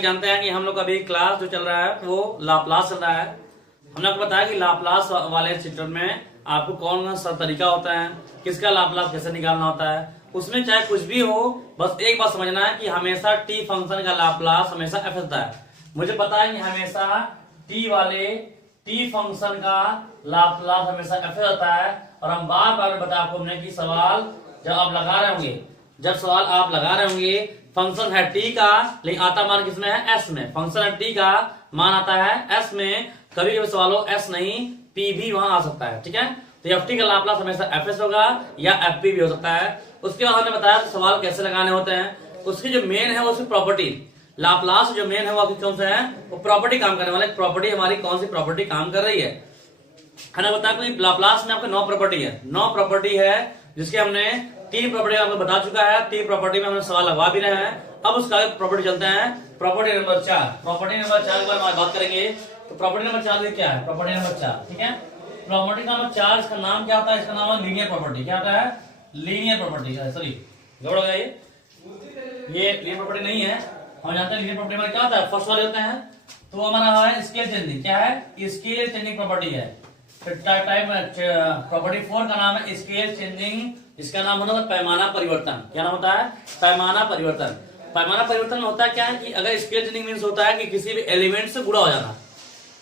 जानते हैं कि हम लोग अभी क्लास जो चल रहा है वो लाप्लास चल रहा है। हमने आपको बताया कि लाप्लास वाले चैप्टर में आपको कौन कौन सा तरीका होता है, किसका लाप्लास कैसे निकालना होता है। उसमें चाहे कुछ भी हो, बस एक बात समझना है कि हमेशा टी फंक्शन का लाप्लास हमेशा एफ होता है। मुझे पता है कि हमेशा टी वाले टी फंक्शन का लाप्लास हमेशा एफ होता है। और हम बार बार बताया आपको हमने कि सवाल जब आप लगा रहे होंगे, जब सवाल आप लगा रहे होंगे, फंक्शन है टी का लेकिन आता मान किसमें है, एस में। फंक्शन है टी का मान आता है एस में। कभी कभी सवाल हो एस नहीं पी भी वहां आ सकता है, ठीक है। तो एफ टी का लाप्लास हमेशा एफ एस होगा या एफ पी भी हो सकता है। उसके बाद हमने बताया सवाल कैसे लगाने होते हैं। उसकी जो मेन है वो उसकी प्रॉपर्टी, लाप्लास जो मेन है वो कौन सा है, वो प्रॉपर्टी काम करने वाले। प्रॉपर्टी हमारी कौन सी प्रॉपर्टी काम कर रही है ना। बताया कि लाप्लास में आपको 9 प्रॉपर्टी है, 9 प्रॉपर्टी है, जिसके हमने 3 प्रॉपर्टी आपको बता चुका है। 3 प्रॉपर्टी में हमने सवाल लगवा भी रहे हैं। अब उसका प्रॉपर्टी चलते हैं प्रॉपर्टी नंबर 4। प्रॉपर्टी नंबर 4 के बारे में बात करेंगे। तो प्रॉपर्टी नंबर 4 क्या है, प्रॉपर्टी नंबर 4, ठीक है। प्रॉपर्टी नंबर 4 इसका नाम क्या होता है, इसका नाम है लीनियर प्रॉपर्टी। क्या होता है, लीनियर प्रॉपर्टी। सॉरी गड़बड़ हो गया, ये लीनियर प्रॉपर्टी नहीं है। हम जानते हैं लीनियर प्रॉपर्टी में क्या होता है, फर्स्ट वाले होते हैं। तो वो हमारा है स्केल चेंजिंग। क्या है, स्केल चेंजिंग प्रॉपर्टी है। टाइप प्रॉपर्टी 4 का नाम है स्केल चेंजिंग। इसका नाम होता है पैमाना परिवर्तन। क्या नाम होता है, पैमाना परिवर्तन। पैमाना परिवर्तन में होता है क्या है कि अगर स्केल चेंजिंग मींस होता है कि किसी भी एलिमेंट से गुणा हो जाना।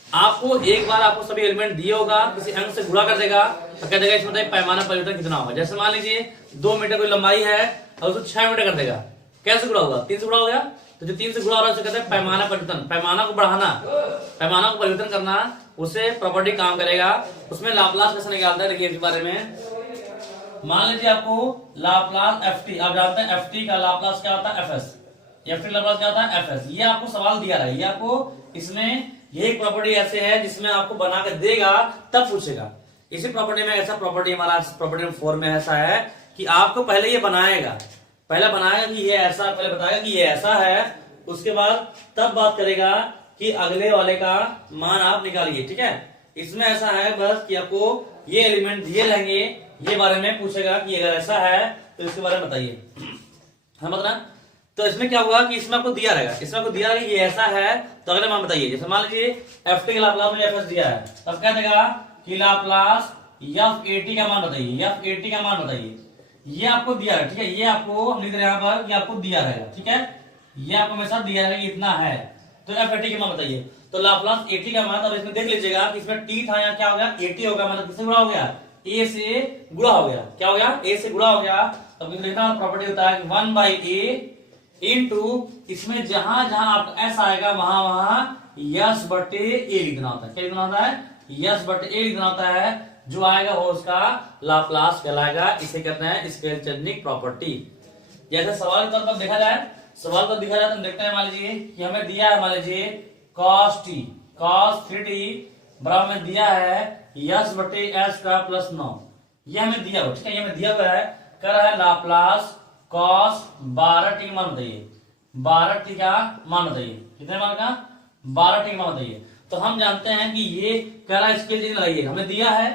आपको एक बार आपको सभी एलिमेंट दिए होगा, किसी अंक से गुणा कर देगा तो कह देगा इसमें पैमाना परिवर्तन कितना होगा। जैसे मान लीजिए 2 मीटर की लंबाई है और उसको 6 मीटर कर देगा, कैसे गुणा होगा, 3 से गुणा हो गया। तो जो 3 से गुणा हो रहा है उसे कहते हैं पैमाना परिवर्तन। पैमाना को बढ़ाना, पैमाना को परिवर्तन करना, उसे प्रॉपर्टी काम करेगा। उसमें लाप्लास कैसे निकालता है देखिए इसके बारे में। मान लीजिए आपको लाप्लास एफ टी, आप जानते हैं एफ टी का लाप्लास क्या होता है, F S. F T Laplace क्या होता है, एफ एस। ये आपको सवाल दिया रहा है, ये आपको इसमें ये एक प्रॉपर्टी ऐसे है जिसमें आपको बना के देगा तब पूछेगा। इसी प्रॉपर्टी में ऐसा प्रॉपर्टी हमारा प्रॉपर्टी नंबर 4 में ऐसा है कि आपको पहले ये बनाएगा, पहले बनाएगा कि ये ऐसा, पहले बताएगा कि ये ऐसा है, उसके बाद तब बात करेगा कि अगले वाले का मान आप निकालिए, ठीक है। इसमें ऐसा है बस कि आपको ये एलिमेंट दिए रहेंगे, ये बारे में पूछेगा कि अगर ऐसा है तो इसके बारे में बताइए, है मतलब। तो इसमें क्या हुआ कि इसमें आपको दिया रहेगा, इसमें आपको दिया रहेगा ये ऐसा है तो अगले मान बताइए। जैसे मान लीजिए एफ टी का लाप्लास में एफ एस दिया है, तब क्या देगा कि लाप्लास एफ ए टी का मान बताइए, एफ ए टी का मान बताइए। ये आपको दिया है, ठीक है। ये आपको हम लिख रहे हैं यहाँ पर, ये आपको दिया रहेगा, ठीक है। ये आपको हमेशा दिया रहेगा इतना है, तो एफ ए टी का मान बताइए। तो लाप्लास ए टी का मान, अब इसमें देख लीजिएगा कि इसमें टी था, यहाँ क्या हो गया, ए टी होगा, मतलब किससे गुणा हो गया, ए से गुणा हो गया। क्या हो गया, ए से गुणा हो गया। तब लिखना प्रॉपर्टी होता है 1/a इंटू, इसमें जहां जहां आपका एस आएगा वहां वहां यस बटे ए लिखना होता है। क्या लिखना होता है, यस बटे ए लिखना होता है। जो आएगा वो उसका लाप्लास कहलाएगा। इसे कहते हैं स्केल चेंजिंग प्रॉपर्टी। जैसे सवाल के तौर पर देखा जाए, सवाल को देखा जाए तो देखते हैं, मान लीजिए कि हमें दिया है, मान लीजिए cos t, cos 3t बराबर में दिया है यस बटे एस का प्लस 9। ये हमें दिया हुआ, ठीक है, ये हमें दिया हुआ है। कर रहा है लाप्लास cos 12t का मान बताइए, 12t का मान बताइए, कितने मान का, 12t का मान बताइए। तो हम जानते हैं कि ये कह रहा है स्केल चेंजिंग लगाइए, हमें दिया है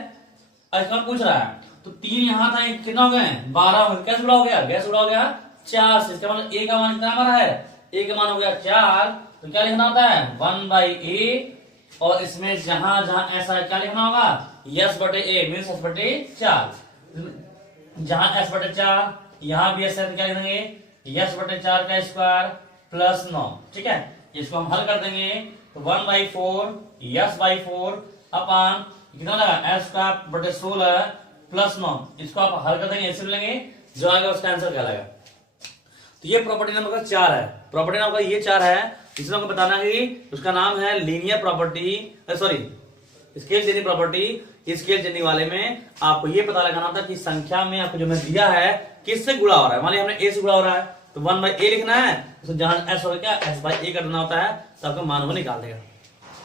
और इसका पूछ रहा है। तो 3 यहाँ था, कितना हो गए, 12 हो गए। कैसे जुड़ा हो गया, गैस जुड़ा हो गया 4 से। इसका मतलब ए का मान कितना हमारा है, ए का मान हो गया 4। तो क्या लिखना होता है 1/a, और इसमें जहां जहां ऐसा है क्या लिखना होगा, यस बटे ए मीन्स एस बटे 4। जहां एस बटे 4 यहां भी ऐसे क्या लिखेंगे, यस बटे 4 का स्क्वायर प्लस 9, ठीक है। इसको हम हल कर देंगे तो 1/4 यस बाई 4 अपान कितना लगा, एस का बटे 16 प्लस 9। इसको आप हल कर देंगे, ऐसे मिलेंगे, जो आएगा उसका आंसर क्या आएगा। तो ये प्रॉपर्टी नंबर 4 है। प्रॉपर्टी नंबर ये 4 है, इसमें आपको बताना है कि उसका नाम है linear property, sorry scale changing property. Scale changing वाले में आपको ये पता लगाना था कि संख्या में आपको जो मैं दिया है किससे गुणा हो रहा है। मान लिया हमने ए से गुणा हो रहा है तो 1/a लिखना है, तो जहां एस हो गया एस बाई ए कर देना होता है, तो आपका मान वो निकाल देगा,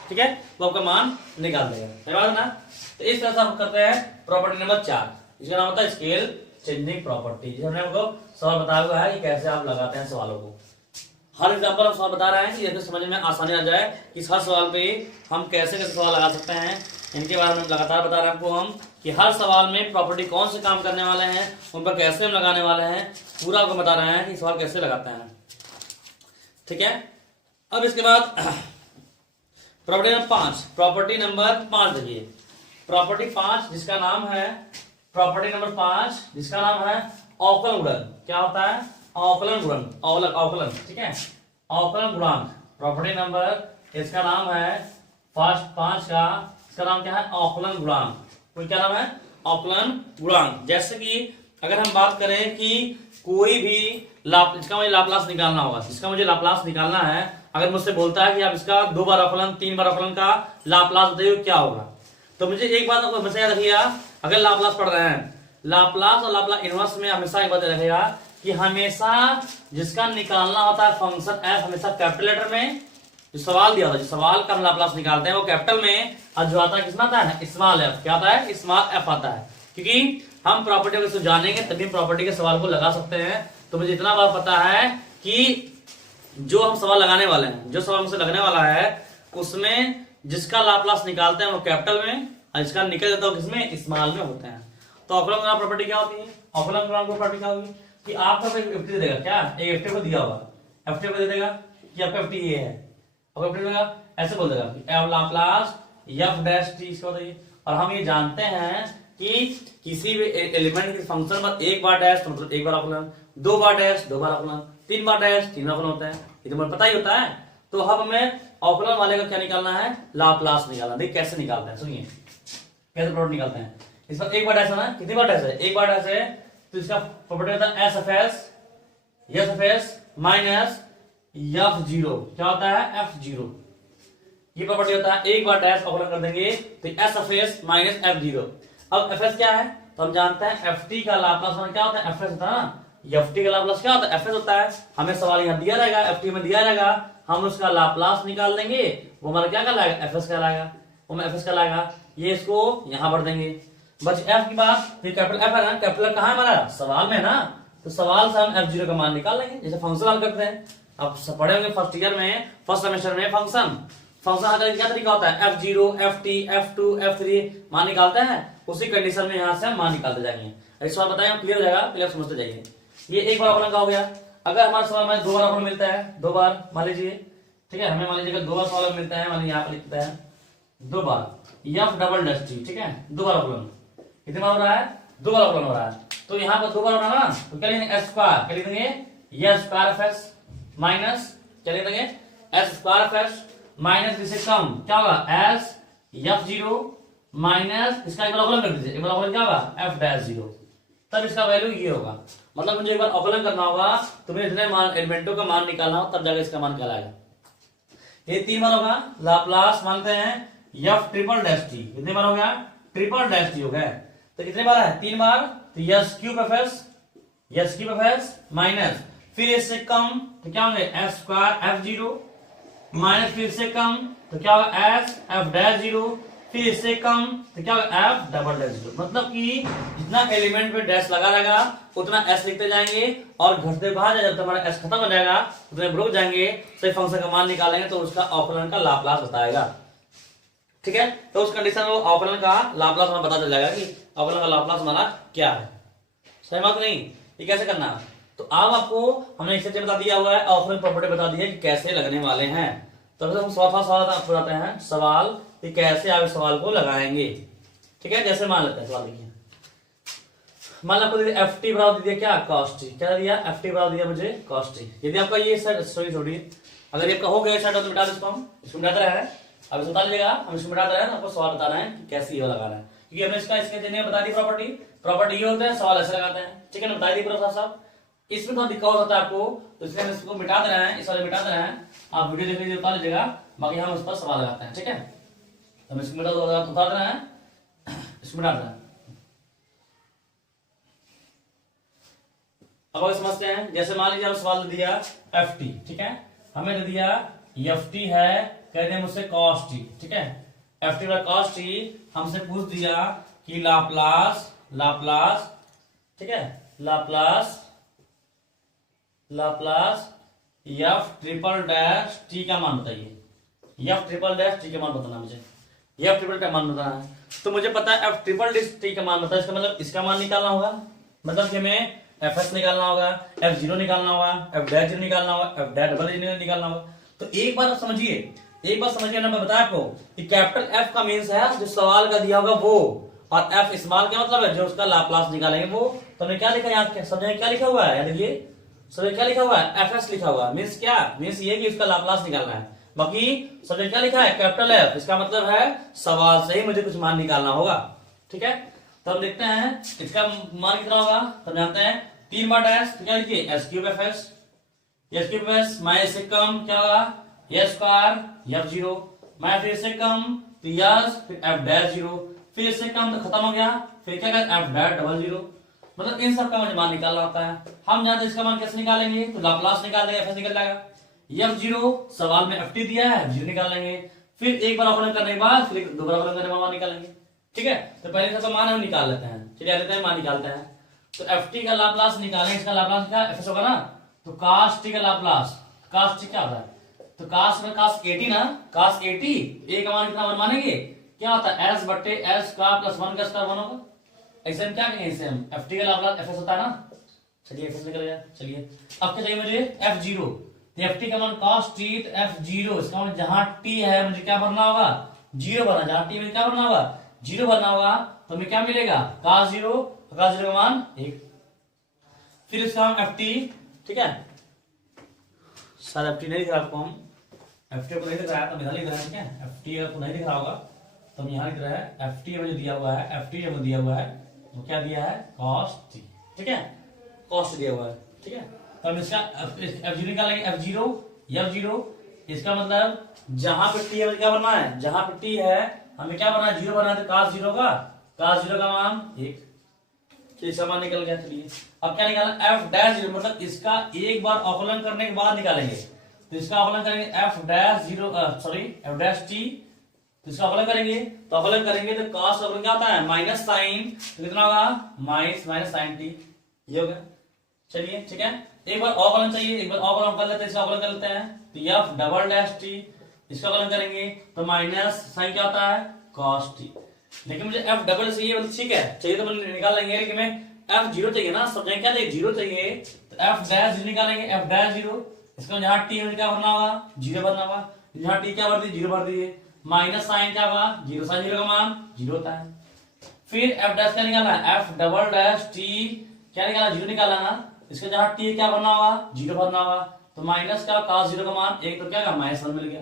ठीक है, वो आपका मान निकाल देगा, सही बात है ना। तो इस तरह से हम करते हैं प्रॉपर्टी नंबर 4, इसका नाम होता है स्केल चेंजिंग प्रॉपर्टी। जिसे हमने आपको सवाल बताया हुआ है कि कैसे आप लगाते हैं सवालों को। हर एग्जाम्पल हम सवाल बता रहे हैं कि जैसे समझ में आसानी आ जाए कि हर सवाल पे हम कैसे कैसे सवाल लगा सकते हैं, इनके बारे में लगातार बता रहे हैं आपको हम कि हर सवाल में प्रॉपर्टी कौन से काम करने वाले हैं, उन पर कैसे हम लगाने वाले हैं, पूरा आपको बता रहे हैं कि सवाल कैसे लगाते हैं, ठीक है। अब इसके बाद प्रॉपर्टी नंबर 5 देखिए, प्रॉपर्टी 5 जिसका नाम है, प्रॉपर्टी नंबर 5 जिसका नाम है अवकलन गुणन। क्या होता है? अवकलन गुणन, अवकलन, ठीक है, अवकलन गुणांक। प्रॉपर्टी नंबर इसका नाम है फर्स्ट 5 का, इसका नाम क्या है? अवकलन गुणांक। कोई क्या नाम है? अवकलन गुणांक। जैसे कि अगर हम बात करें कि कोई भी इसका मुझे लाप्लास निकालना होगा, इसका मुझे लाप्लास निकालना है, अगर मुझसे बोलता है कि आप इसका 2 बार अवकलन 3 बार अवकलन का लाप्लास बताइए क्या होगा, तो मुझे एक बात आपको हमेशा याद रखिएगा, अगर लाप्लास पढ़ रहे हैं, लाप्लास और लाप्लास इनवर्स में हमेशा एक बात रखिएगा कि हमेशा जिसका निकालना होता है फंक्शन एफ, हमेशा कैपिटल लेटर में जो सवाल दिया होता है, जो सवाल का हम लाप्लास निकालते हैं वो कैपिटल में, और जो आता है किसमें आता है? Small F. क्या आता है? स्मॉल एफ आता है। क्योंकि हम प्रॉपर्टी को जानेंगे तभी प्रॉपर्टी के सवाल को लगा सकते हैं। तो मुझे इतना बात पता है कि जो हम सवाल लगाने वाले हैं, जो सवाल मुझसे लगने वाला है, उसमें जिसका लाप्लास निकालते हैं वो कैपिटल में, और जिसका निकल जाता है किसमें? स्मॉल में होते हैं। तो अवकलन गुणांक प्रॉपर्टी क्या होती है? अवकलन गुणांक प्रॉपर्टी क्या होगी कि आपको एक एफटी दे देगा, क्या एक एफटी को दिया होगा, एफटी को दे देगा कि आपका एफटी ये है, आपको एफटी देगा, ऐसे बोल देगा कि F Laplace F dash T, इसको बताइए। और हम ये जानते हैं कि किसी भी एलिमेंट के फंक्शन पर एक बार डैश तो मतलब एक बार अवकलन, 2 बार डैश 2 बार अवकलन, 3 बार डैश 3 बार अवकलन होता है, ये तो मुझे पता ही होता है। तो अब हमें अवकलन वाले का क्या निकालना है? लाप्लास निकालना। देखिए कैसे निकालते हैं, सुनिए कैसे प्लॉट निकालते हैं। इस पर एक बार डैश है ना, कितनी बार डैश है? एक बार डैश है, तो इसका प्रॉपर्टी होता है S F S minus F zero. क्या होता है? F zero. ये प्रॉपर्टी होता है, एक बार डैश अवकलन कर देंगे तो S F S minus F zero. अब एफ एस क्या है? तो हम जानते हैं एफ टी का लाप्लास क्या होता है? एफ एस होता है ना, एफ टी का लाप्लास क्या होता है? एफ एस होता है। हमें सवाल यहाँ दिया रहेगा, एफ टी में दिया रहेगा, हम उसका लाप्लास निकाल देंगे, वो हमारा क्या कहलाएगा? एफ एस कहलाएगा, वो एफ एस कहलाएगा। ये इसको यहाँ भर देंगे, बस एफ की बात, फिर कैपिटल एफ है ना, कैपिटल कहाँ है हमारा? सवाल में ना, तो सवाल से हम एफ जीरो का मान निकाल लेंगे, जैसे फंक्शन हल करते हैं। अब पढ़े होंगे फर्स्ट ईयर में, फर्स्ट सेमेस्टर में फंक्शन हल करने का क्या तरीका होता है? F zero, F T, F two, F three मान निकालते हैं, उसी कंडीशन में यहाँ से हम मान निकालते जाएंगे। इस बार बताएं, क्लियर हो जाएगा, क्लियर समझते जाइए। ये एक बार अवकलन का हो गया। अगर हमारे सवाल में 2 बार अवकलन मिलता है, 2 बार मान लीजिए, ठीक है, हमें मान लीजिए 2 बार सवाल मिलता है, मान लीजिए यहाँ पर लिखता है 2 बार एफ डबल डैश टी, ठीक है, 2 बार अवकलन कितने बार हो रहा है? 2 बार अवकलन हो रहा है। तो यहाँ पर 2 बार हो रहा है ना, तो क्या लिखेंगे? एस स्क्वायर, क्या लिखेंगे? S square F S minus, क्या लिखेंगे? S square F S minus, इससे कम क्या होगा? एस एफ जीरो माइनस, इसका एक बार अवकलन कर दीजिए, एक बार अवकलन क्या होगा? एफ डैश जीरो, तब इसका वैल्यू ये होगा। मतलब मुझे एक बार अवकलन करना होगा, तो मुझे इतने मान एलिमेंटों का मान निकालना हो, तब जाकर इसका मान क्या आएगा। ये 3 बार होगा लाप्लास, मानते हैं एफ ट्रिपल डैश टी, कितने बार हो गया? ट्रिपल डैश टी हो गया। तो कितने बार है? 3 बार, तो yes cube F S minus, फिर इससे कम तो क्या होंगे? F square F zero minus, फिर इससे कम तो क्या होगा? एस एफ डैश जीरो, फिर इससे कम तो क्या होगा? F double dash zero. मतलब कि जितना एलिमेंट में डैश लगा रहेगा उतना एस लिखते जाएंगे, और घटते कहा जाए, जब तक हमारा एस खत्म हो जाएगा उतने रुक जाएंगे, तो फंक्शन का मान निकालेंगे तो उसका अवकलन का लाप्लास बताएगा। ठीक है, तो उस कंडीशन में अवकलन का लाप्लास हमें पता चल जाएगा कि अवकलन का लाप्लास हमारा क्या है। सही बात नहीं? ये कैसे करना है? तो अब आपको हमने इससे बता दिया हुआ है, अवकलन प्रॉपर्टी बता दी है कि कैसे लगने वाले हैं। तो हम सवाल आपको बताते हैं सवाल कि कैसे आप इस सवाल को लगाएंगे। ठीक है, जैसे मान लेते हैं सवाल देखिए, मान आपको एफ टी बराबर दिया क्या? Cos T. क्या दिया? एफ टी बराबर दिया मुझे कॉस टी। यदि आपका ये सेट, सॉरी छोड़िए, अगर ये आपका हो गया सेट तो मिटा दो इसको, हम इसको मिटाते रहे हैं। अब इसको बता लीजिएगा, हम इसको मिटाते रहे हैं, आपको सवाल बताना है कि कैसे ये लगाना है, क्योंकि हमने इसका इसके देने बता दी प्रॉपर्टी ये होते हैं, सवाल ऐसे लगाते हैं। ठीक है ना, बता दी पूरा साहब। इसमें थोड़ा दिक्कत होता है आपको, तो इसलिए हम इसको मिटा दे रहे हैं, इस वाले मिटा दे रहे हैं। आप वीडियो देख लीजिए, बता लीजिएगा, बाकी हम उस पर सवाल लगाते हैं। ठीक है, हम इसको मिटा उतार दे रहे हैं, इसको मिटा दे रहे हैं। अब आगे समझते हैं, जैसे मान लीजिए हम सवाल दे दिया एफ टी, ठीक है, हमें दे दिया एफ टी है, कहते हैं मुझसे कॉस टी। ठीक है, एफ टी का कॉस टी हमसे पूछ दिया कि लाप्लास, ठीक है, Laplace F triple dash T का मान बताइए। एफ ट्रिपल डैश टी का मान बताना मुझे, एफ ट्रिपल का मान बताना है। तो मुझे पता है एफ ट्रिपल डैश टी का मान बताया, इसका मतलब इसका मान निकालना होगा, मतलब कि हमें एफ एस निकालना होगा, एफ जीरो निकालना होगा, एफ डैश जीरो निकालना होगा, एफ डैश डबल जीरो निकालना होगा। तो एक बार समझिए, एक बार समझिए ना, मैं बताया आपको कि कैपिटल एफ का मीन्स है जो सवाल का दिया होगा वो, और एफ स्मॉल क्या मतलब है जो उसका लाप्लास निकालेंगे वो। तो हमने क्या लिखा यहाँ, समझे क्या लिखा हुआ है, देखिए समझे क्या लिखा हुआ है, एफ एस लिखा हुआ है। मीन्स क्या, मीन्स ये कि उसका लाप्लास निकालना है। बाकी समझे क्या लिखा है, कैपिटल एफ, इसका मतलब है सवाल से ही मुझे कुछ मान निकालना होगा। ठीक है, तो हम देखते हैं इसका मान कितना होगा। तो जानते हैं 3 बार डैश, तो क्या लिखिए S cube F S, S cube F S, मैं इससे कम क्या होगा एस स्क्वायर एफ जीरो, मैं फिर इससे कम तो यस फिर एफ डैश जीरो, फिर इससे कम तो खत्म हो गया, फिर क्या करें एफ डैश डबल जीरो। मतलब इन सब का मुझे मान निकालना होता है। हम जानते हैं इसका मान कैसे निकालेंगे, तो लाप्लास निकाल देंगे, एफ निकल जाएगा। एफ जीरो सवाल में एफ टी दिया है, जीरो निकाल लेंगे, फिर एक बार अवकलन करने के बाद फिर दोबारा अवकलन करने के बाद मान निकालेंगे। ठीक है, तो पहले सबका मान हम निकाल लेते हैं, चलिए लेते हैं मान निकालते हैं। तो एफ टी का लाप्लास निकालें, इसका लाप्लास क्या एफ एस होगा ना, तो कास टी का लाप्लास, कास टी क्या होता है, तो कास में कास 80 ना, कास 80 ए का मान कितना वन मानेंगे, क्या होता है एस बट्टे एस का प्लस 1 का स्क्वायर 1 होगा। ऐसे हम क्या कहेंगे, इसे हम एफ टी का लाप्लास एफ एस होता है ना। चलिए एफ एस निकल गया। चलिए अब क्या चाहिए मुझे एफ जीरो, तो एफ टी का मान cos t एफ जीरो, इसका मतलब जहां t है मुझे क्या भरना होगा जीरो भरना, जहां t मुझे क्या भरना होगा जीरो भरना होगा। तो हमें क्या मिलेगा cos जीरो, cos जीरो का मान 1, फिर इसका हम एफ टी, ठीक है सर एफ टी नहीं दिख रहा आपको, हम एफ टी को नहीं दिख रहा है तो इधर लिख रहे हैं। ठीक है, एफ टी आपको नहीं दिख रहा होगा तो हम यहाँ लिख रहे हैं एफ टी मुझे दिया हुआ है, एफ टी मुझे दिया हुआ है तो क्या दिया है cos t, ठीक है cos दिया हुआ है। ठीक है, तो हम इसका एफ जीरो निकालेंगे, एफ जीरो एफ जीरो, इसका मतलब जहां पे टी है क्या भरना है, जहां पे टी है हमें क्या भरना है जीरो भरना है, तो cos जीरो का, cos जीरो का मान 1, तो इसका मान निकल गया। चलिए अब क्या निकालना एफ डैश जीरो, मतलब इसका एक बार अवकलन करने के बाद निकालेंगे, तो इसका अवकलन करेंगे F dash zero sorry F dash T, तो इसका अवकलन करेंगे, तो अवकलन करेंगे तो cos अवकलन क्या होता है माइनस साइन, तो कितना होगा माइनस साइन टी, ये हो गया। चलिए ठीक है, एक बार अवकलन चाहिए, एक बार अवकलन कर लेते हैं, इसका अवकलन कर लेते हैं, तो एफ डबल डैश टी, इसका अवकलन करेंगे तो माइनस साइन क्या होता है cos टी। लेकिन मुझे एफ डबल चाहिए, मतलब ठीक है चाहिए तो मैं निकाल लेंगे, लेकिन मैं एफ जीरो चाहिए ना, सब जगह क्या चाहिए जीरो चाहिए, तो एफ डैश जीरो निकालेंगे, एफ डैश जीरो, इसका जहां टी में क्या भरना होगा जीरो भरना होगा, जहां टी क्या भर दी जीरो भर दिए, माइनस साइन क्या होगा जीरो, साइन जीरो का मान जीरो होता है। फिर एफ डैश क्या निकालना है एफ डबल डैश टी, क्या निकालना जीरो निकालना ना, इसका जहां टी क्या भरना होगा जीरो भरना होगा, तो माइनस का cos जीरो का मान 1, तो क्या माइनस 1 मिल गया,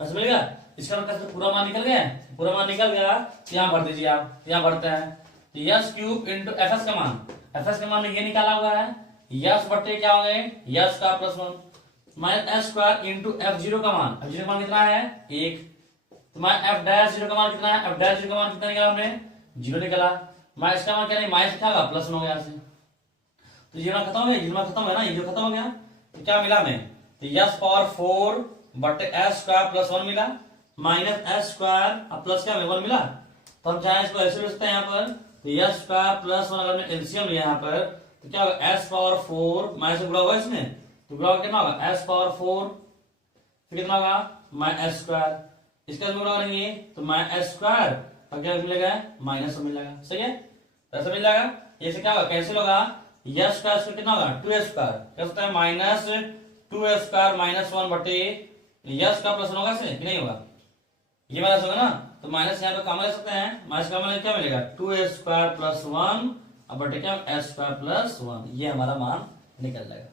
बस मिल गया। इसका मतलब पूरा मान निकल गया, पूरा मान निकल गया, तो यहाँ भर दीजिए आप, यहाँ भरते हैं तो yes cube into F S का मान, एफ एस का मान ये निकाला हुआ है यस बट्टे क्या हो गए यस का plus 1 minus S square into F zero का मान, एफ जीरो का मान कितना है 1, तो माइनस एफ डैश जीरो का मान कितना है, एफ डैश जीरो का मान कितना निकाला हमने जीरो निकाला, माइनस का मान क्या नहीं माइनस क्या होगा प्लस 1 हो गया से, तो जीरो खत्म हो गया, जीरो खत्म है ना, ये जो खत्म हो गया, तो क्या मिला हमें, तो यस पावर 4 बटे एस स्क्वायर प्लस 1 मिला, माइनस एस स्क्वायर प्लस क्या 1 मिला, तो हम चाहे इसको ऐसे लिखते हैं यहाँ पर, तो एस स्क्वायर प्लस 1 अगर हमने एलसीएम लिया यहाँ पर तो क्या होगा एस पावर 4 माइनस से गुणा होगा इसमें, तो गुणा कितना होगा एस पावर 4, फिर कितना होगा माइनस एस स्क्वायर, इसका गुणा करेंगे तो माइनस एस स्क्वायर और क्या मिलेगा माइनस मिलेगा, सही है ऐसा मिल जाएगा। ये क्या होगा कैंसिल होगा, यस स्क्वायर से कितना होगा 2s स्क्वायर, क्या होता है माइनस 2s स्क्वायर माइनस 1 बटे यस का प्लस 1 होगा इसमें कि नहीं होगा, ये माइनस होगा ना, तो माइनस यहाँ पे कॉमन ले सकते हैं, माइनस कॉमन क्या मिलेगा 2s स्क्वायर प्लस 1 अब बटे क्या s स्क्वायर प्लस 1, ये हमारा मान निकल जाएगा।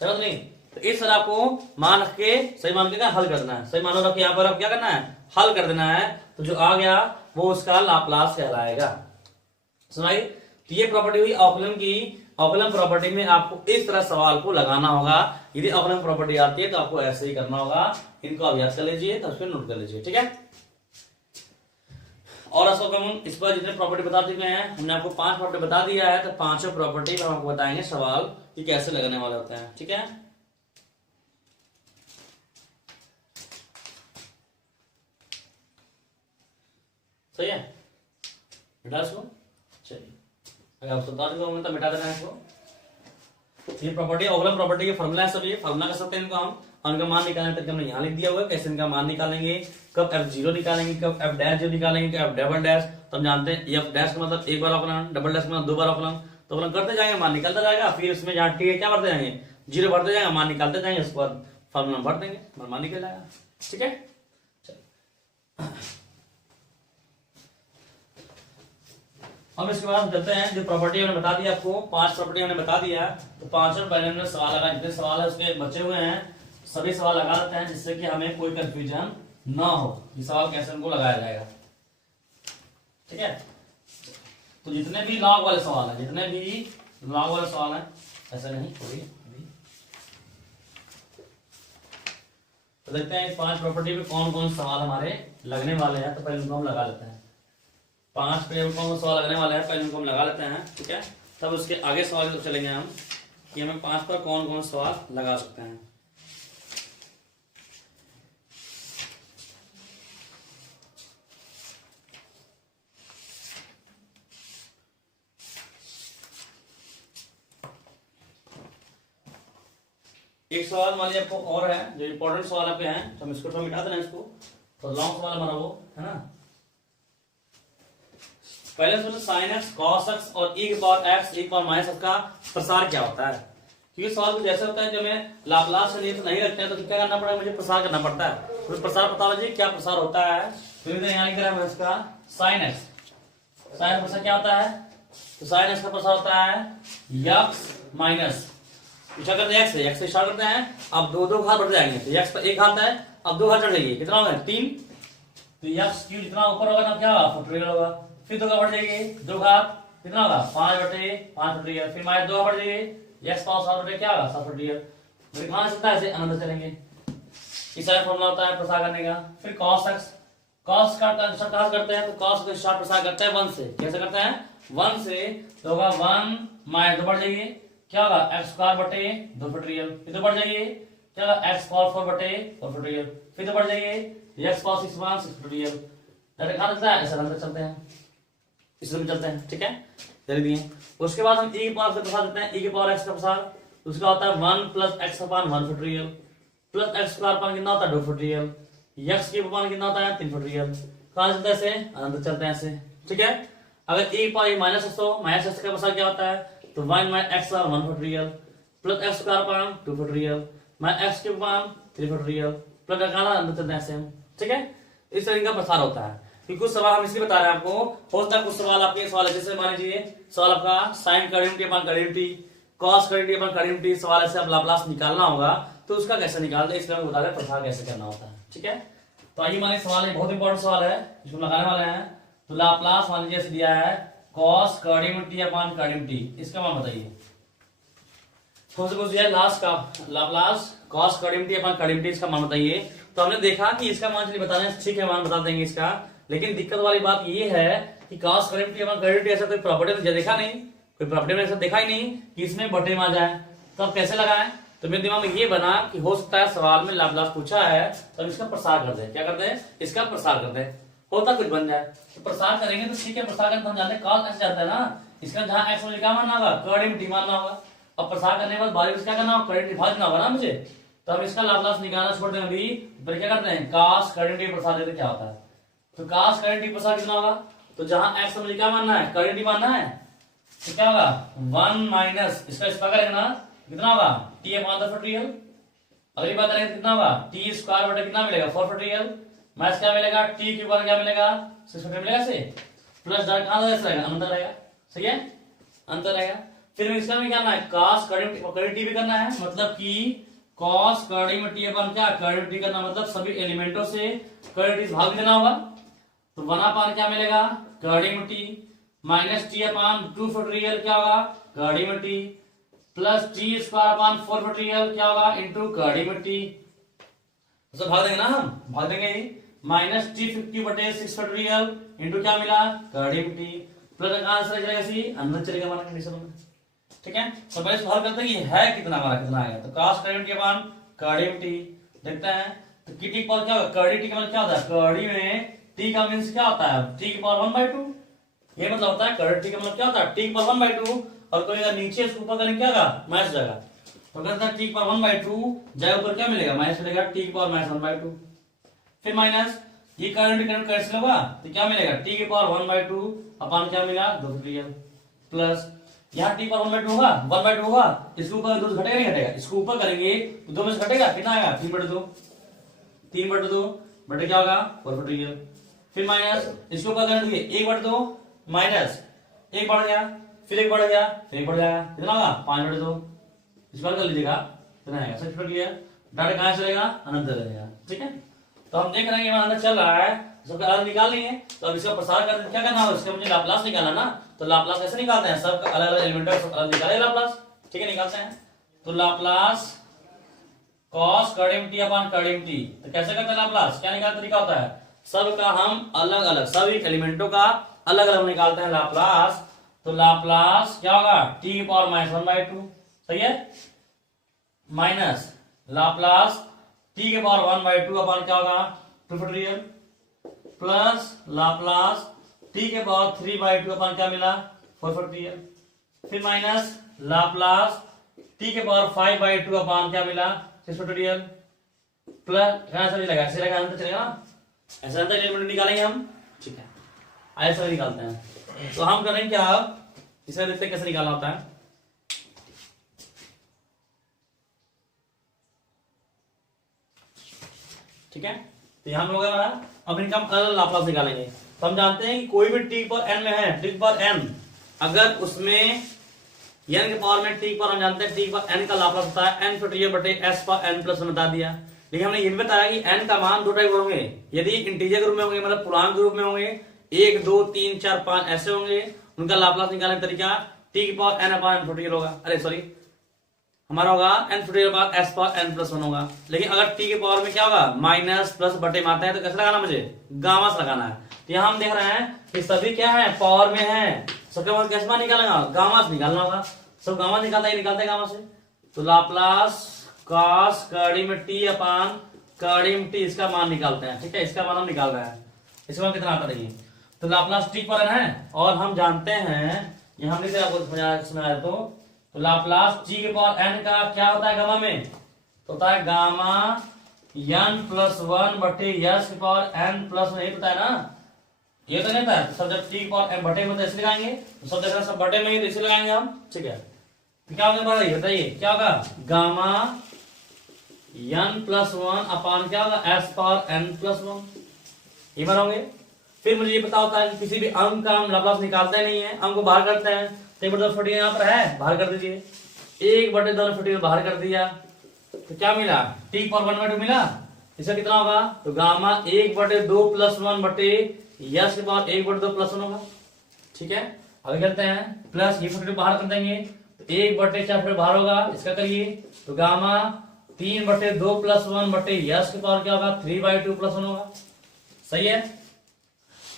समझ नहीं, तो इस तरह आपको मान रख के सही मान के हल कर देना है, सही मानो रख के यहाँ पर अब क्या करना है हल कर देना है, तो जो आ गया वो उसका लाप्लास कहलाएगा। सुनाई, तो ये प्रॉपर्टी हुई अवकलन की। अवकलन प्रॉपर्टी में आपको इस तरह सवाल को लगाना होगा, यदि अवकलन प्रॉपर्टी आती है तो आपको ऐसे ही करना होगा, इनको अभ्यास कर लीजिए तो उसको नोट कर लीजिए, ठीक है। और इस पर जितने प्रॉपर्टी बता चुके हैं, हमने आपको 5 प्रॉपर्टी बता दिया है, तो 5 प्रॉपर्टी हम आपको बताएंगे सवाल कि कैसे लगने वाले होते हैं, ठीक है। सही है, मिटा इसको, चलिए अगर आप बता चुके होंगे तो मिटा देना है इसको। ये प्रॉपर्टी अवकलन प्रॉपर्टी के फॉर्मूला है सब, ये फॉर्मूला कर सकते हैं इनको हम, और इनका मान निकालने तरीका हमने यहाँ लिख दिया हुआ है, कैसे इनका मान निकालेंगे, कब एफ जीरो निकालेंगे, कब एफ डैश जीरो निकालेंगे, कब एफ डबल डैश, तो हम जानते हैं एफ डैश का मतलब एक बार अवकलन, डबल डैश का मतलब 2 बार अवकलन, तो अवकलन करते जाएंगे मान निकलता जाएगा, फिर उसमें जहाँ टी है क्या भरते जाएंगे जीरो भरते जाएंगे, मान निकालते जाएंगे, उसके बाद फॉर्मूला भर देंगे, मनमानी निकल जाएगा। ठीक है, अब इसके बाद हम चलते हैं, जो प्रॉपर्टी हमने बता दिया आपको, 5 प्रॉपर्टी हमने बता दिया, तो 5 पहले हमने सवाल लगा, जितने सवाल है उसके बचे हुए हैं सभी सवाल लगा देते हैं, जिससे कि हमें कोई कंफ्यूजन ना हो कि सवाल कैसे उनको लगाया जाएगा। ठीक है, तो जितने भी लॉग वाले सवाल हैं, जितने भी लॉग वाले सवाल हैं, ऐसा नहीं कोई अभी, तो देखते हैं इस 5 प्रॉपर्टी में कौन कौन सवाल हमारे लगने वाले हैं। तो पहले उनको हम लगा लेते हैं, 5 पे कौन कौन सवाल लगने वाले हैं, पहले उनको हम लगा लेते हैं। ठीक है, तब उसके आगे सवाल की तरफ चलेंगे हम कि हमें 5 पर कौन कौन सवाल लगा सकते हैं। एक सवाल मान लीजिए आपको और है, जो इंपॉर्टेंट सवाल आपके हैं, तो हम इसको थोड़ा मिटा देना, इसको तो लॉन्ग सवाल हमारा वो है ना। पहले सुनो, साइन एक्स, कॉस एक्स और e की पावर x, e की पावर माइनस x का प्रसार क्या होता है। क्योंकि सवाल कुछ ऐसा होता है जो हमें लाप्लास से नहीं रखते हैं, तो क्या करना पड़ेगा, मुझे प्रसार करना पड़ता है। तो प्रसार पता लीजिए क्या प्रसार होता है। तो यहाँ लिख रहा है इसका साइन एक्स, साइन प्रसार क्या होता है, तो साइन एक्स का प्रसार होता है x माइनस, पीछा करते हैं x से स्टार्ट करते हैं, अब दो घात बढ़ जाएंगे, तो x पर 1 घात है, अब 2 घात चढ़ जाएगी, कितना होगा 3, तो x क्यू जितना ऊपर होगा ना क्या होगा फैक्टोरियल होगा, फिर 2 घात बढ़ जाएगी, 2 घात कितना होगा 5 बटे 5 फैक्टोरियल, फिर माइनस 2 बढ़ जाएगी, x पावर 7 बटे क्या होगा 7 फैक्टोरियल। तो कहां से सकता है, ऐसे अनंत चलेंगे, इसा फॉर्मूला होता है प्रसार करने का। फिर cos x, cos का स्टार्ट करते हैं, तो cos को स्टार्ट प्रसार करते हैं 1 से, कैसे करते हैं 1 से, तो होगा 1 माइनस 2 बढ़ जाएगी, क्या होगा x स्क्वायर बटे 2 फैक्टोरियल, फिर 2 बढ़ जाइए, क्या होगा x पावर 4 बटे 4 फैक्टोरियल, फिर 2 बढ़ जाइए, x पावर 6 फैक्टोरियल। डायरेक्ट कहां चलता है, ऐसे अंदर चलते हैं, इस में चलते हैं। ठीक है, चलिए दिए। उसके बाद हम e की पावर से प्रसार देते हैं, e की पावर x का प्रसार, उसका होता है 1 प्लस x अपान 1 factorial plus x square upon कितना होता है 2 फैक्टोरियल, x की अपान कितना होता है 3 फैक्टोरियल। कहां चलते हैं, ऐसे अनंत चलते हैं ऐसे। ठीक है, अगर e की पावर माइनस x, तो माइनस x का प्रसार क्या होता है, तो 1 माइनस x और 1 factorial plus x square upon 2 factorial minus x के अपान 3 फैक्टोरियल प्लस का अंदर चलते हैं ऐसे। ठीक है, इस तरीके का प्रसार होता है। कि कुछ सवाल हम इसलिए बता रहे हैं आपको, हो सकता है कुछ सवाल आपके सवाल है, जैसे मान लीजिए सवाल आपका साइन कॉर्डिनेटी अपान कॉर्डिनेटी, कॉस कॉर्डिनेटी अपान कॉर्डिनेटी, सवाल ऐसे आप लाप्लास निकालना होगा, तो उसका कैसे निकालते हैं, इसलिए हम बता रहे हैं प्रसार कैसे करना होता है। ठीक है, तो आइए मान लीजिए सवाल है, बहुत इंपॉर्टेंट सवाल है, इसको लगाने वाले हैं। तो लाप्लास मान लीजिए दिया है कॉस कॉर्डिनेटी अपान कॉर्डिनेटी, इसका मान बताइए। सबसे कुछ दिया है लास्ट का लाप्लास कॉस कॉर्डिनेटी अपान कॉर्डिनेटी, इसका मान बताइए। तो हमने देखा कि इसका मान चलिए बताने, ठीक है मान बता देंगे इसका, लेकिन दिक्कत वाली बात ये है कि कॉस कॉर्डिनेटी अपान कॉर्डिनेटी ऐसा कोई प्रॉपर्टी तो देखा नहीं, कोई प्रॉपर्टी में ऐसा देखा ही नहीं कि इसमें बटे में आ जाए, तो अब कैसे लगाएं। तो मेरे दिमाग में ये बना कि हो सकता है सवाल में लाप्लास पूछा है, तो इसका प्रसार कर दे, क्या करते हैं इसका प्रसार करते हैं, होता कुछ बन जाए तो प्रसार करेंगे। तो ठीक है, प्रसार करते हम जानते हैं कॉस एक्स जाता है ना, इसका जहां एक्स मुझे क्या मानना होगा कॉर्डिनेटी मानना होगा। अब प्रसार करने के बाद बारी क्या करना होगा, कॉर्डिनेटी भाजना होगा ना मुझे, तो हम इसका लाप्लास निकालना छोड़ देंगे अभी, फिर क्या करते हैं कॉस कॉर्डिनेटी प्रसार देते क्या होता है। तो कॉस कॉर्डिनेटी प्रसार कितना होगा, तो जहां एक्स मुझे क्या मानना है कॉर्डिनेटी मानना है, तो क्या होगा 1 माइनस इसका स्क्वायर करेंगे ना, कितना होगा t अपॉन 2 फैक्टोरियल। अगली बात करेंगे कितना होगा t स्क्वायर बटे कितना मिलेगा 4 फैक्टोरियल, माइनस क्या मिलेगा t के ऊपर क्या मिलेगा 6 फैक्टोरियल मिलेगा से, प्लस डायरेक्ट कहां रहेगा अंदर रहेगा, सही है अंदर रहेगा। फिर इसका में क्या करना है cos कॉर्डिनेटी भी करना है, मतलब कि cos कॉर्डिनेटी अपन क्या कॉर्डिनेटी करना, मतलब सभी एलिमेंटों से कॉर्डिनेटी भाग देना होगा। तो 1 अपान क्या मिलेगा कॉर्डिनेटी माइनस t अपान 2 फैक्टोरियल क्या होगा कॉर्डिनेटी plus t square upon 4 factorial क्या होगा इनटू कॉर्डिनेटी। तो भाग देंगे ना, हम भाग देंगे माइनस t 50 बटे 6 फैक्टोरियल इनटू क्या मिला कॉर्डिनेटी प्लस का आंसर चलेगा सी अंदर चलेगा हमारा कंडीशन में। ठीक है, तो पहले हल करते हैं कि है कितना हमारा कितना आएगा। तो cos कॉर्डिनेटी अपान कॉर्डिनेटी देखते हैं, तो की टी पावर क्या होगा कॉर्डिनेटी का मतलब क्या होता है कॉर्डी में t का मींस क्या होता है t की पावर 1/2, ये मतलब होता है कॉर्डिनेटी का मतलब क्या होता है t की पावर 1/2, और कोई अगर नीचे इसके ऊपर करेंगे क्या होगा माइनस जाएगा, तो कहता है t की पावर 1/2 जाए ऊपर क्या मिलेगा माइनस मिलेगा t की पावर माइनस 1/2, फिर माइनस ये कॉर्डिनेटी कैंसिल होगा तो क्या मिलेगा t की पावर 1/2 अपान क्या मिला 2 फैक्टोरियल प्लस यहाँ टी पर 1/2 होगा, 1/2 होगा, इसके ऊपर 2 घटेगा नहीं घटेगा, इसको ऊपर करेंगे तो 2 में से घटेगा, कितना आएगा 3/2, 3/2 बटे क्या होगा 4/2। फिर माइनस इसके ऊपर करेंगे 1/2 माइनस 1 बढ़ गया, फिर 1 बढ़ गया, फिर 1 बढ़ जाएगा, कितना होगा 5/2। इस बार कर लीजिएगा कितना आएगा, सब कर लिया, डाटा कहां चलेगा अनंत रहेगा। ठीक है, तो हम देख रहे हैं ये अनंत चल रहा है, सबका अलग निकाल लेंगे। तो अब इसका प्रसार कर क्या करना होगा, इसका मुझे लाप्लास निकालना ना, तो लाप्लास कैसे निकालते हैं, सब अलग अलग एलिमेंट सब अलग निकाले लाप्लास। ठीक है, निकालते हैं। तो लाप्लास cos कर्डियम टी अपॉन कर्डियम टी, तो कैसे करते हैं लाप्लास, क्या निकालने तरीका होता है, सब का हम अलग अलग सभी एलिमेंटों का अलग अलग निकालते हैं लाप्लास। तो लाप्लास क्या होगा टी की पावर -1/2, सही है, माइनस लाप्लास टी के पावर 1/2 अपॉन क्या होगा 2/2 प्लस लाप्लास टी के पावर 3/2 अपॉन क्या मिला 4/2, फिर माइनस लाप्लास टी के पावर 5/2 अपॉन क्या मिला 6/2 प्लस ऐसा चलेगा, ऐसे चलेगा, अंत चलेगा ना, ऐसा अंत एलिमेंट निकालेंगे हम। ठीक है, ऐसा निकालते हैं। तो हम करेंगे क्या, अब इसे देखते हैं कैसे निकालना होता है। ठीक है, तो यहां हो गया हमारा, अब इनका हम अलग लाप्लास निकालेंगे। तो हम जानते हैं कि कोई भी टी पर एन में है, टी पर एन, अगर उसमें एन के पावर में टी पर हम जानते हैं टी पर एन का लाप्लास होता है n/2 बटे s पर n प्लस बता दिया। लेकिन हमने ये भी बताया कि n का मान दो टाइप होंगे, यदि इंटीजर ग्रुप में होंगे मतलब पूर्णांक ग्रुप में होंगे 1 2 3 4 5 ऐसे होंगे, उनका लाप्लास निकालने का तरीका टी की पावर n अपॉन n/2 होगा, अरे सॉरी हमारा होगा n/2 बाद s पर n प्लस 1 होगा। लेकिन अगर t के पावर में क्या होगा माइनस प्लस बटे में आता है तो कैसे लगाना, मुझे गामा से लगाना है। तो यहाँ हम देख रहे हैं कि सभी क्या है पावर में है, सबके पास कैसे मान निकालेगा, गामा से निकालना होगा, सब गामा निकालता है, निकालते हैं गामा से। तो लाप्लास cos कर्डियम टी अपॉन कर्डियम टी, इसका मान निकालते हैं। ठीक है, इसका मान हम निकाल रहे हैं, इसका मान कितना आता देखिए। तो लाप्लास टी पर है और हम जानते हैं यहाँ हमने आपको समझाया तो लाप्लास टी के पावर एन का क्या होता है गामा में, तो होता है गामा n प्लस 1 बटे यस के पावर n प्लस 1, नहीं पता है ना, ये तो नहीं था। सब जब टी के पावर m बटे में तो ऐसे लगाएंगे, तो सब देख रहे सब बटे में ही तो इसे लगाएंगे हम। ठीक है, तो क्या होगा बताइए क्या होगा, गामा n प्लस 1 अपॉन क्या होगा s पावर n प्लस 1, ये बनाओगे। फिर मुझे ये पता होता है कि किसी भी अंक का हम लाप्लास निकालते नहीं है, अंक को बाहर करते हैं। तो 1/2 यहाँ पर है, बाहर कर दीजिए, 1/2 बाहर कर दिया, तो क्या मिला टी पावर 1/2 मिला, इसका कितना होगा, तो गामा 1/2 प्लस 1 बटे यस के पावर 1/2 प्लस 1 होगा। ठीक है, आगे करते हैं, प्लस ये 42 बाहर कर देंगे तो 1/4 फिर बाहर होगा, इसका करिए, तो गामा 3/2 प्लस 1 बटे यस के पावर क्या होगा 3/2 प्लस 1 होगा। सही है,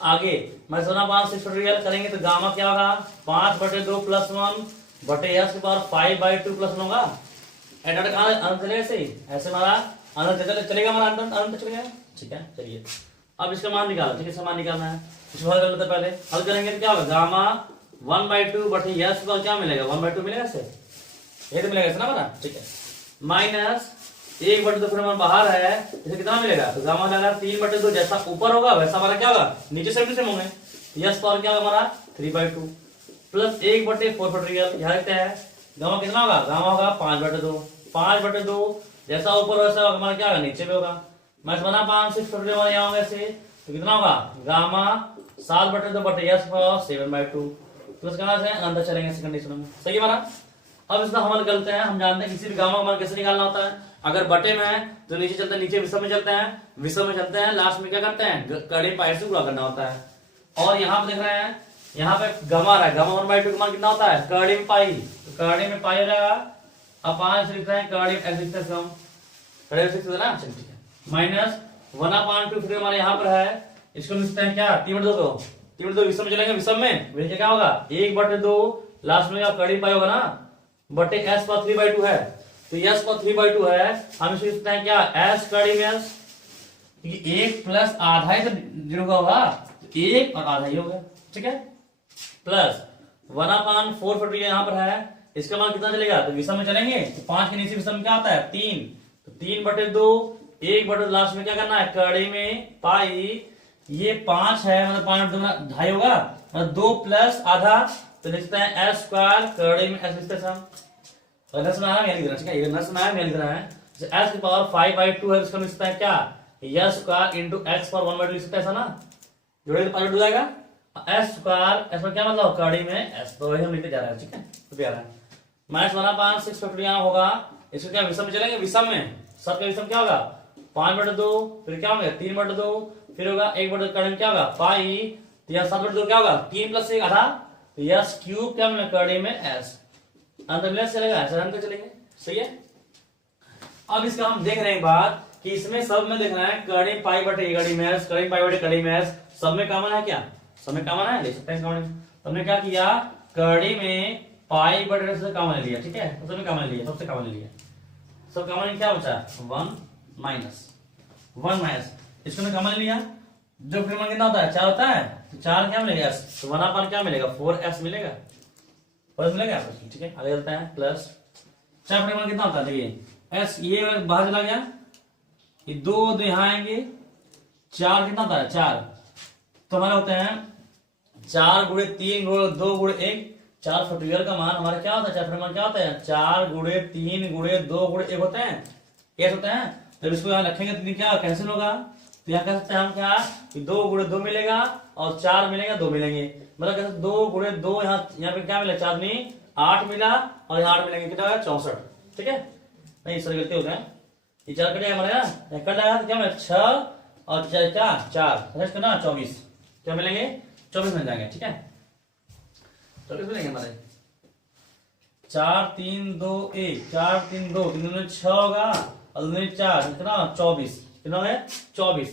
आगे मैं सोना 5/6 करेंगे तो गामा क्या होगा 5/2 प्लस 1 बटे यस के पावर 5/2 प्लस 1 होगा। एडर कहां अंत चलेगा, ऐसे हमारा अंत चलेगा, हमारा अंत चलेगा। ठीक है, चलिए अब इसका मान निकालो। ठीक है, इसका मान निकालना है, इसको हल कर लेते हैं। पहले हल करेंगे तो क्या होगा, गामा 1/2 बटे यस के पावर क्या मिलेगा 1/2 मिलेगा, ऐसे ये तो मिलेगा ऐसे ना हमारा। ठीक है, माइनस 1/2 फिर हमारा बाहर है, इसे कितना मिलेगा, तो गामा लगा 3/2, जैसा ऊपर होगा वैसा हमारा क्या होगा नीचे से भी सेम होंगे। यस पावर क्या होगा हमारा 3/2 प्लस 1/4 यहाँ लिखते हैं, गामा कितना होगा, गामा होगा 5/2, 5/2 जैसा ऊपर वैसा हमारा क्या होगा नीचे भी होगा। मैं बना 5/6 यहाँ होगा ऐसे, तो कितना होगा गामा 7/2 बटे यस पावर 7/2 प्लस कहां से अंदर चलेंगे इस कंडीशन में। सही है हमारा। अब इसका हम हल करते हैं, हम जानते हैं किसी भी गामा का मान कैसे निकालना होता है। अगर बटे में है तो नीचे चलते हैं, नीचे विषम में चलते हैं, विषम में चलते हैं, लास्ट में क्या करते हैं कर्डियम पाई से गुणा करना होता है। और यहाँ पे देख रहे हैं, यहाँ पे गामा रहा है, गामा 1/2 का मान कितना होता है कर्डियम पाई, तो कर्डियम में पाई हो जाएगा, अब 5 लिखते हैं कर्डियम एक्स लिखते हैं, कर्डियम 6 ना, चलिए ठीक है, माइनस 1/2 फिर हमारे यहाँ पर है, इसको लिखते हैं क्या 3/2 विषम में चलेंगे, विषम में वैसे क्या होगा 1/2 लास्ट में कर्डियम पाई होगा ना बटे एस पर 3/2 है, तो यस पर 3/2 है, हम इसको लिखते हैं क्या एस कर्डियम एस, क्योंकि 1 प्लस आधा ही तो जुड़ा होगा, 1 और आधा ही हो गया। ठीक है, प्लस 1/4 यहाँ पर है, इसका मान कितना चलेगा, तो विषम में चलेंगे तो 5 के नीचे विषम क्या आता है 3, तो 3/2 1/2 लास्ट में क्या करना है कर्डियम में पाई, ये 5 है मतलब 5/2 2.5 होगा, मतलब 2 प्लस आधा तो लिखते हैं एस स्क्वायर कड़ी में एस लिखते हैं। अगर सुना है मैं लिख रहा हूं, ठीक है, ये न सुना है मैं लिख रहा है। एस की पावर 5/2 है, इसको लिख सकते हैं क्या, S square into x power 1/2 लिख सकते हैं, ऐसा ना, जोड़ेंगे तो 5/2 हो जाएगा। एस स्क्वायर, एस में क्या मतलब कड़ी में एस, तो वही हम लिखते जा रहे हैं, ठीक है, तो प्यारा है। माइनस 1/6 फैक्टोरियल होगा, इसको क्या विषम में चलेंगे, विषम में सबका विषम क्या होगा 5/2, फिर क्या होगा 3/2, फिर होगा 1/2 कड़ी में क्या होगा पाई, तो यह 7/2 क्या होगा 3 + 1 आधा, तो यस क्यूब क्या मिला कड़ी में एस, अंत में चलेगा ऐसा अंत चलेंगे, सही है। अब इसका हम देख रहे हैं बात कि इसमें सब में देखना है कड़ी पाई बटे कड़ी में एस, कड़ी पाई बटे कड़ी में एस, सब में कॉमन है क्या, सब में कॉमन है, ले सकते हैं कॉमन। तो हमने क्या किया कड़ी में पाई बटे से कॉमन लिया, ठीक है, तो सबने कॉमन लिया, सबसे कॉमन लिया, सब कॉमन क्या बचा 1 माइनस, इसको हमने कॉमन लिया, जो फिर कितना होता है 4 होता है, तो 4 क्या मिलेगा एस, तो 1/, क्या मिलेगा 4s मिलेगा, मिलेगा, ठीक है। आगे चलते हैं प्लस 4 परिमाण कितना होता है, देखिए एस, ये बाहर चला गया, ये 2 यहाँ आएंगे, 4 कितना होता है 4, तो हमारे होते हैं 4 × 3 × 2 × 1, 4 फैक्टोरियल का मान हमारा क्या होता है, 4 परिमाण क्या होता है 4 × 3 × 2 × 1 होते हैं, कैसे होते हैं, तो इसको यहाँ रखेंगे तो क्या कैंसिल होगा, तो यहाँ कह सकते हैं हम क्या कि 2 × 2 मिलेगा और 4 मिलेगा 2 मिलेंगे, मतलब कैसे 2 × 2, यहाँ पे क्या मिला 4 नहीं 8 मिला, और यहाँ 8 मिलेंगे, कितना 64, ठीक है, नहीं सर गलती हो गया, ये 4 कट जाएगा हमारे यहाँ, कट जाएगा तो क्या मिलेगा 6 और 4 ना 24, क्या मिलेंगे 24 मिल जाएंगे, ठीक है, 24 मिलेंगे हमारे, 4 3 2 1, 4 3 2, 3 6 होगा और 2 4, कितना 24, कितना है 24,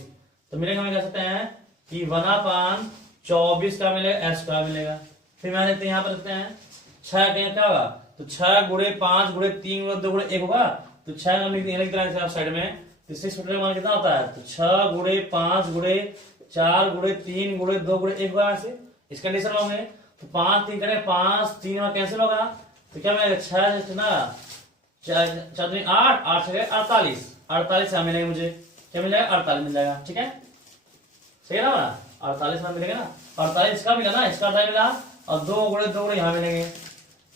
तो मिलेगा, हमें कह सकते हैं कि 1/24 का मिलेगा एस का मिलेगा। फिर मैं देखते हैं यहाँ पर देखते हैं 6 क्या होगा, तो 6 × 5 × 3 × 2 × 1 होगा, तो 6 लिख देंगे आप साइड में, तो 6 फैक्टोरियल मान कितना होता है, तो 6 × 5 × 4 × 3 × 2 × 1 होगा, ऐसे इस कंडीशन में होंगे, तो 5 3 करें 5 3 में कैंसिल होगा, तो क्या मिलेगा 6 कितना 4 8 8 से 48, 48 यहाँ मिलेगा मुझे, क्या मिल जाएगा 48 मिल जाएगा, ठीक है, सही है ना, 48 में मिलेगा ना, 48 इसका मिला ना, इसका 48 मिला, और 2 × 2 यहाँ मिलेंगे,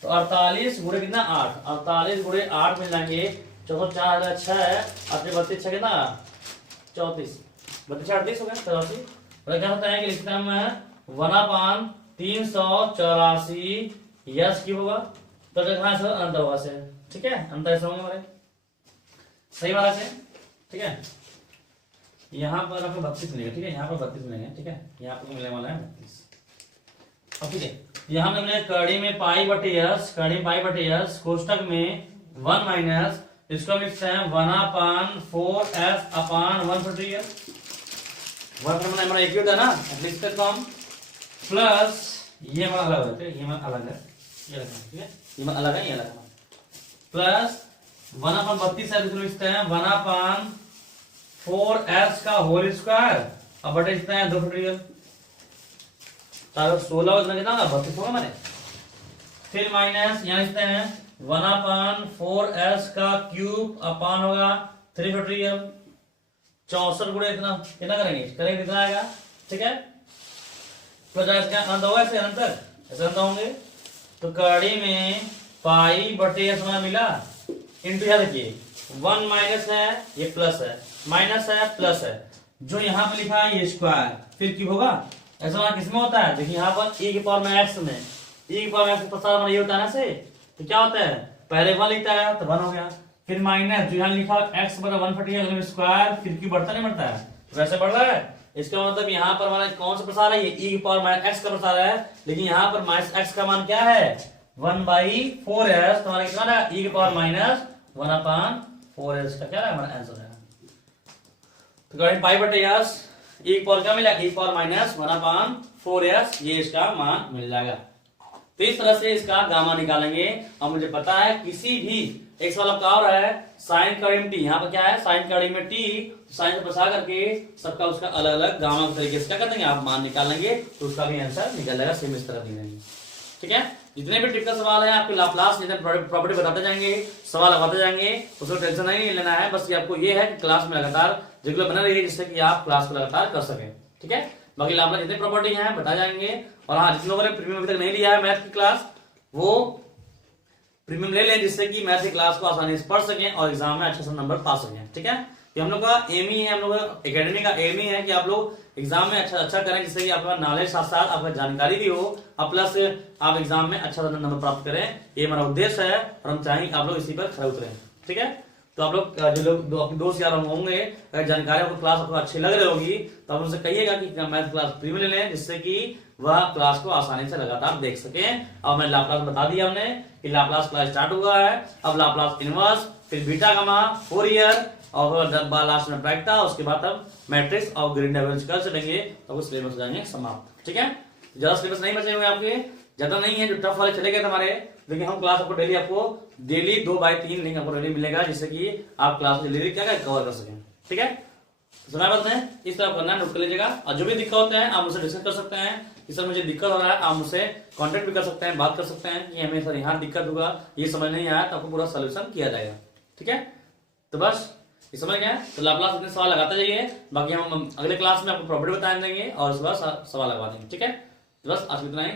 तो 48 × कितना 8, 48 × 8 मिल जाएंगे, 4 6 है, 32 6 कितना 34, 32 38 हो गया 84, और क्या होता है कि लिखते हैं हम 1/384 यस क्यूब होगा, तो देखना सर अंतर होगा से, ठीक है, अंतर ऐसे होंगे हमारे, सही वाला से, ठीक है। यहाँ पर आपको 32 मिलेगा, ठीक है, यहाँ पर 32 मिलेंगे, ठीक है, यहाँ पर मिलने वाला है 32, अब ठीक है, यहाँ पे मिले कड़ी में पाई बटे यस, कड़ी पाई बटे यस, कोष्टक में 1 माइनस, इसको लिखते हैं 1/4s/1 फैक्टोरियल, 1 हमारा एक ही होता है ना, लिखते हैं हम, प्लस ये हमारा अलग होता है, ये हमारा अलग है, ये अलग है, ठीक है, ये अलग है, ये अलग है, प्लस 1/32 है, इसको लिखते हैं 1/4s का होल स्क्वायर, अब बटे लिखते हैं 2 फैक्टोरियल, 16 कितना 32 होगा हमारे, फिर माइनस यहाँ लिखते हैं 1/4s का क्यूब अपान होगा 3 फैक्टोरियल, 64 गुणे इतना कितना करेंगे कितना आएगा, ठीक है, प्लस अंत होगा ऐसे अंतर, ऐसे अंत होंगे, तो कड़ी में पाई बटे एस हमारा मिला, इंटू यहाँ देखिए 1 माइनस है, ये प्लस है, माइनस है प्लस है, जो यहाँ पे लिखा है ये स्क्वायर, फिर क्यूब होगा, ऐसा हमारा किसमें होता है, देखिए यहाँ पर e की पावर में x में, e की पावर में x प्रसार हमारा ये होता है ना से, तो क्या होता है पहले 1 लिखता है तो 1 हो गया, फिर माइनस जो यहाँ लिखा x बराबर 1 फैक्टोरियल स्क्वायर, फिर क्यूब बढ़ता नहीं बढ़ता है, वैसे बढ़ रहा है, इसका मतलब यहाँ पर हमारा कौन सा प्रसार है, ये e की पावर माइनस x का प्रसार है, लेकिन यहाँ पर माइनस x का मान क्या है 1/4s, तो हमारा कितना है e की पावर माइनस 1/4s का क्या है हमारा आंसर है, तो करेंट पाई बटे यस e की पावर क्या मिला, e की पावर माइनस 1/4s, ये इसका मान मिल जाएगा। तो इस तरह से इसका गामा निकालेंगे, और मुझे पता है किसी भी एक सवाल आपका और है साइन करीम टी, यहाँ पर क्या है साइन करीम में टी, साइन से बसा करके सबका उसका अलग अलग गामा के तरीके से क्या कर देंगे आप मान निकालेंगे, तो उसका भी आंसर निकल जाएगा, सेम इस तरह देंगे, ठीक है। जितने भी टिपिकल सवाल है आपके लाप्लास जितने प्रॉपर्टी बताते जाएंगे, सवाल लगाते जाएंगे, उसको टेंशन नहीं लेना है, बस ये आपको ये है कि क्लास में लगातार रेगुलर बना रहिए, जिससे कि आप क्लास को लगातार कर सकें, ठीक है। बाकी लाप्लास जितने प्रॉपर्टी हैं बता जाएंगे, और हाँ, जिन लोगों ने प्रीमियम अभी तक नहीं लिया है मैथ की क्लास, वो प्रीमियम ले लें, जिससे कि मैथ की क्लास को आसानी से पढ़ सकें और एग्जाम में अच्छे से नंबर पा सकें। ठीक है, ये हम लोग का एम ही है, हम लोग एकेडमी का एम ही है कि आप लोग एग्जाम में अच्छा करें, जिससे कि आपका नॉलेज साथ साथ आपका जानकारी भी हो, और प्लस आप एग्जाम में अच्छा नंबर प्राप्त करें। ये हमारा उद्देश्य है और हम चाहेंगे आप लोग इसी पर खड़े उतरें। ठीक है, तो आप लोग जो लोग अपने दोस्त यार होंगे, अगर जानकारी आपको क्लास आपको अच्छी लग रही होगी तो आप उनसे कहिएगा कि मैथ क्लास प्रीमियम ले लें, जिससे कि वह क्लास को आसानी से लगातार देख सकें। और मैं लाप्लास बता दिया हमने कि लाप्लास क्लास स्टार्ट हुआ है, अब लाप्लास इनवर्स, फिर बीटा गामा, फोरियर, और लास्ट में ब्रैकेटा, उसके बाद हम मैट्रिक्स और ग्रीन डाइवर्जेंस कर चलेंगे, तो सिलेबस हो जाएंगे समाप्त। ठीक है, ज्यादा सिलेबस नहीं बचे हुए आपके, ज्यादा नहीं है, जो टफ वाले चले गए हमारे, लेकिन हम क्लास आपको डेली 2/3 लिंक आपको डेली मिलेगा, जिससे कि आप क्लास में डेली क्या कवर कर सकें। ठीक है, सुना बात है, इस तरह करना है, नोट कर लीजिएगा। और जो भी दिक्कत होता है आप मुझसे डिस्कस कर सकते हैं कि सर मुझे दिक्कत हो रहा है, आप मुझसे कांटेक्ट भी कर सकते हैं, बात कर सकते हैं कि हमें सर यहाँ दिक्कत होगा, ये समझ नहीं आया, तो आपको पूरा सोल्यूशन किया जाएगा। ठीक है, तो बस ये समझ गए, तो लाप्लास इतने सवाल लगाते जाइए, बाकी हम अगले क्लास में आपको प्रॉपर्टी बता देंगे और उसके बाद सवाल लगवा देंगे। ठीक है, तो बस आज इतना ही।